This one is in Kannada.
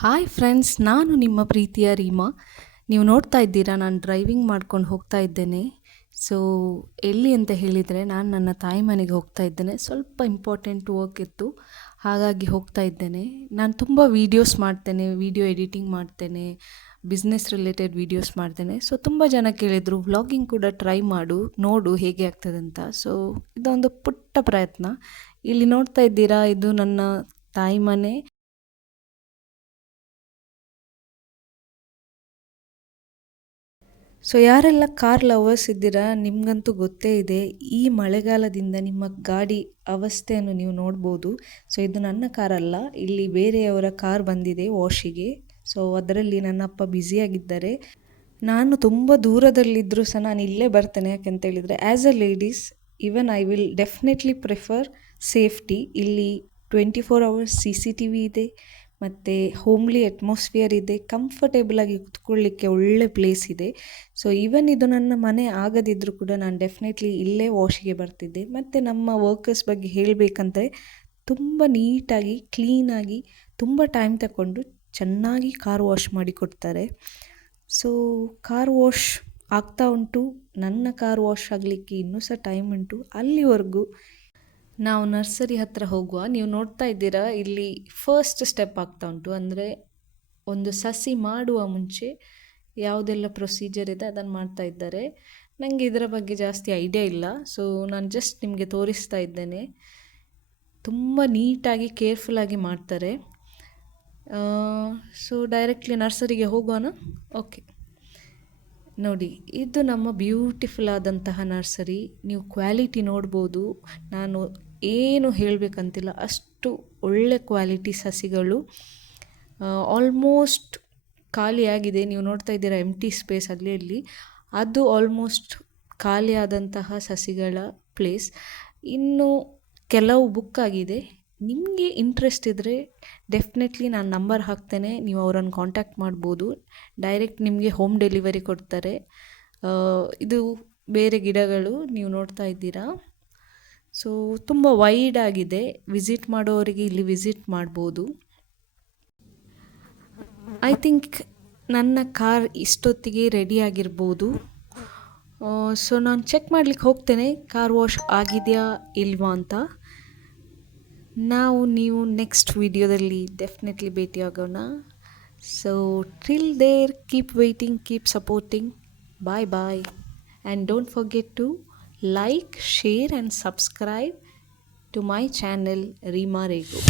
ಹಾಯ್ ಫ್ರೆಂಡ್ಸ್, ನಾನು ನಿಮ್ಮ ಪ್ರೀತಿಯ ರೀಮಾ. ನೀವು ನೋಡ್ತಾ ಇದ್ದೀರಾ, ನಾನು ಡ್ರೈವಿಂಗ್ ಮಾಡ್ಕೊಂಡು ಹೋಗ್ತಾ ಇದ್ದೇನೆ. ಸೊ ಎಲ್ಲಿ ಅಂತ ಹೇಳಿದರೆ, ನಾನು ನನ್ನ ತಾಯಿ ಮನೆಗೆ ಹೋಗ್ತಾ ಇದ್ದೇನೆ. ಸ್ವಲ್ಪ ಇಂಪಾರ್ಟೆಂಟ್ ವರ್ಕ್ ಇತ್ತು, ಹಾಗಾಗಿ ಹೋಗ್ತಾ ಇದ್ದೇನೆ. ನಾನು ತುಂಬ ವೀಡಿಯೋಸ್ ಮಾಡ್ತೇನೆ, ವಿಡಿಯೋ ಎಡಿಟಿಂಗ್ ಮಾಡ್ತೇನೆ, ಬಿಸ್ನೆಸ್ ರಿಲೇಟೆಡ್ ವೀಡಿಯೋಸ್ ಮಾಡ್ತೇನೆ. ಸೊ ತುಂಬ ಜನ ಕೇಳಿದರು, ವ್ಲಾಗಿಂಗ್ ಕೂಡ ಟ್ರೈ ನೋಡು ಹೇಗೆ ಆಗ್ತದೆ ಅಂತ. ಸೊ ಇದೊಂದು ಪುಟ್ಟ ಪ್ರಯತ್ನ. ಇಲ್ಲಿ ನೋಡ್ತಾ ಇದ್ದೀರಾ, ಇದು ನನ್ನ ತಾಯಿ ಮನೆ. ಸೊ ಯಾರೆಲ್ಲ ಕಾರ್ ಲವರ್ಸ್ ಇದ್ದೀರಾ, ನಿಮಗಂತೂ ಗೊತ್ತೇ ಇದೆ, ಈ ಮಳೆಗಾಲದಿಂದ ನಿಮ್ಮ ಗಾಡಿ ಅವಸ್ಥೆಯನ್ನು ನೀವು ನೋಡ್ಬೋದು. ಸೊ ಇದು ನನ್ನ ಕಾರಲ್ಲ, ಇಲ್ಲಿ ಬೇರೆಯವರ ಕಾರ್ ಬಂದಿದೆ ವಾಶಿಗೆ. ಸೊ ಅದರಲ್ಲಿ ನನ್ನ ಅಪ್ಪ ಬ್ಯುಸಿಯಾಗಿದ್ದಾರೆ. ನಾನು ತುಂಬ ದೂರದಲ್ಲಿದ್ದರೂ ಸಹ ನಾನು ಇಲ್ಲೇ ಬರ್ತೇನೆ. ಯಾಕೆಂತ ಹೇಳಿದರೆ, as a ladies even I will definitely prefer safety. ಇಲ್ಲಿ 24 hours CCTV ಇದೆ, ಮತ್ತು ಹೋಮ್ಲಿ ಅಟ್ಮಾಸ್ಫಿಯರ್ ಇದೆ, ಕಂಫರ್ಟೇಬಲಾಗಿ ಕುತ್ಕೊಳ್ಳಿಕ್ಕೆ ಒಳ್ಳೆ ಪ್ಲೇಸ್ ಇದೆ. ಸೊ ಈವನ್ ಇದು ನನ್ನ ಮನೆ ಆಗದಿದ್ದರೂ ಕೂಡ ನಾನು ಡೆಫಿನೆಟ್ಲಿ ಇಲ್ಲೇ ವಾಶಿಗೆ ಬರ್ತಿದ್ದೆ. ಮತ್ತು ನಮ್ಮ ವರ್ಕರ್ಸ್ ಬಗ್ಗೆ ಹೇಳಬೇಕಂದ್ರೆ, ತುಂಬ ನೀಟಾಗಿ ಕ್ಲೀನಾಗಿ ತುಂಬ ಟೈಮ್ ತಗೊಂಡು ಚೆನ್ನಾಗಿ ಕಾರ್ ವಾಶ್ ಮಾಡಿ ಕೊಡ್ತಾರೆ. ಸೊ ಕಾರ್ ವಾಶ್ ಆಗ್ತಾ ಉಂಟು, ನನ್ನ ಕಾರ್ ವಾಶ್ ಆಗಲಿಕ್ಕೆ ಇನ್ನೂ ಸಹ ಟೈಮ್ ಉಂಟು. ಅಲ್ಲಿವರೆಗೂ ನಾವು ನರ್ಸರಿ ಹತ್ತಿರ ಹೋಗುವ. ನೀವು ನೋಡ್ತಾ ಇದ್ದೀರಾ, ಇಲ್ಲಿ ಫಸ್ಟ್ ಸ್ಟೆಪ್ ಆಗ್ತಾ ಉಂಟು. ಅಂದರೆ ಒಂದು ಸಸಿ ಮಾಡುವ ಮುಂಚೆ ಯಾವುದೆಲ್ಲ ಪ್ರೊಸೀಜರ್ ಇದೆ ಅದನ್ನು ಮಾಡ್ತಾ ಇದ್ದಾರೆ. ನನಗೆ ಇದರ ಬಗ್ಗೆ ಜಾಸ್ತಿ ಐಡಿಯಾ ಇಲ್ಲ, ಸೊ ನಾನು ಜಸ್ಟ್ ನಿಮಗೆ ತೋರಿಸ್ತಾ ಇದ್ದೇನೆ. ತುಂಬ ನೀಟಾಗಿ ಕೇರ್ಫುಲ್ಲಾಗಿ ಮಾಡ್ತಾರೆ. ಸೊ ಡೈರೆಕ್ಟ್ಲಿ ನರ್ಸರಿಗೆ ಹೋಗೋಣ. ಓಕೆ, ನೋಡಿ, ಇದು ನಮ್ಮ ಬ್ಯೂಟಿಫುಲ್ ಆದಂತಹ ನರ್ಸರಿ. ನೀವು ಕ್ವಾಲಿಟಿ ನೋಡ್ಬೋದು. ನಾನು ಏನು ಹೇಳಬೇಕಂತಿಲ್ಲ, ಅಷ್ಟು ಒಳ್ಳೆ ಕ್ವಾಲಿಟಿ ಸಸಿಗಳು. ಆಲ್ಮೋಸ್ಟ್ ಖಾಲಿಯಾಗಿದೆ. ನೀವು ನೋಡ್ತಾ ಇದ್ದೀರಾ ಎಂಟಿ ಸ್ಪೇಸ್ ಅಲ್ಲಿ ಅದು ಆಲ್ಮೋಸ್ಟ್ ಖಾಲಿಯಾದಂತಹ ಸಸಿಗಳ ಪ್ಲೇಸ್. ಇನ್ನು ಕೆಲವು ಬುಕ್ ಆಗಿದೆ. ನಿಮಗೆ ಇಂಟ್ರೆಸ್ಟ್ ಇದ್ದರೆ ಡೆಫಿನೆಟ್ಲಿ ನಾನು ನಂಬರ್ ಹಾಕ್ತೇನೆ, ನೀವು ಅವರನ್ನು ಕಾಂಟ್ಯಾಕ್ಟ್ ಮಾಡ್ಬೋದು. ಡೈರೆಕ್ಟ್ ನಿಮಗೆ ಹೋಮ್ ಡೆಲಿವರಿ ಕೊಡ್ತಾರೆ. ಇದು ಬೇರೆ ಗಿಡಗಳು ನೀವು ನೋಡ್ತಾ ಇದ್ದೀರಾ. ಸೊ ತುಂಬ ವೈಡ್ ಆಗಿದೆ, ವಿಸಿಟ್ ಮಾಡೋರಿಗೆ ಇಲ್ಲಿ ವಿಸಿಟ್ ಮಾಡ್ಬೋದು. ಐ ಥಿಂಕ್ ನನ್ನ ಕಾರ್ ಇಷ್ಟೊತ್ತಿಗೆ ರೆಡಿ ಆಗಿರ್ಬೋದು. ಸೊ ನಾನು ಚೆಕ್ ಮಾಡಲಿಕ್ಕೆ ಹೋಗ್ತೇನೆ, ಕಾರ್ ವಾಶ್ ಆಗಿದೆಯಾ ಇಲ್ವಾ ಅಂತ. ನೀವು ನೆಕ್ಸ್ಟ್ ವಿಡಿಯೋದಲ್ಲಿ ಡೆಫಿನೆಟ್ಲಿ ಭೇಟಿಯಾಗೋಣ. So till there, keep waiting, keep supporting. Bye bye, and don't forget to like, share and subscribe to my channel Reema Rego.